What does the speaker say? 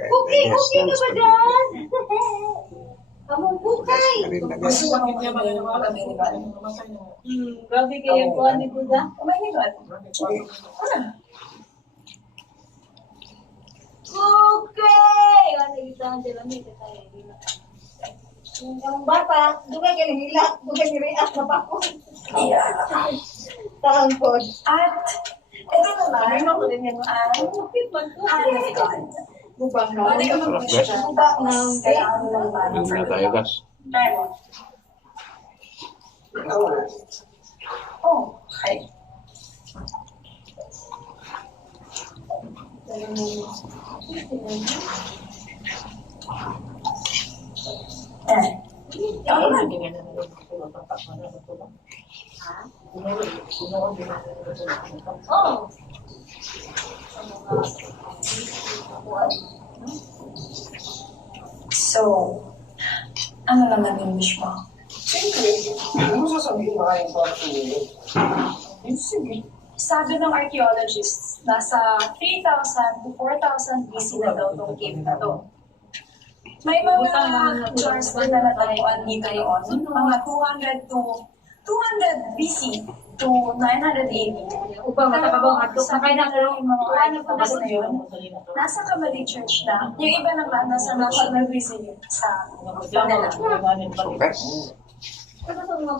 Okay ka ba dyan? Kamong bukay. Grabe kayo po, ano po da? Okay! Ano ito ang tilamit tayo? Ang bata, dugay kayo nila, dugay kayo react na pa ko. Taon po. At ito naman, Hanagon. Bubang na. Pwede ka mag-wish ka. Mas kailangan mo lang ba? Hindi na tayo, gas. Diamond. Oh, okay. Ano ba? Oh. So, ano naman yung wish mo? Siyempre, hindi mo sasabihin maraming patuloy. Sige. Sabi ng archaeologists, nasa 3,000 to 4,000 BC na daw itong cave na to. May mga jars din na natagpuan dito noon, mga 200 to 200 BC to 900 AD. Upang matakabang ato. Sabi na yung mga archaeologists na yun, nasa Camali Church na, yung iba naman nasa National Museum sa Manila. So, gas. Ano sa mga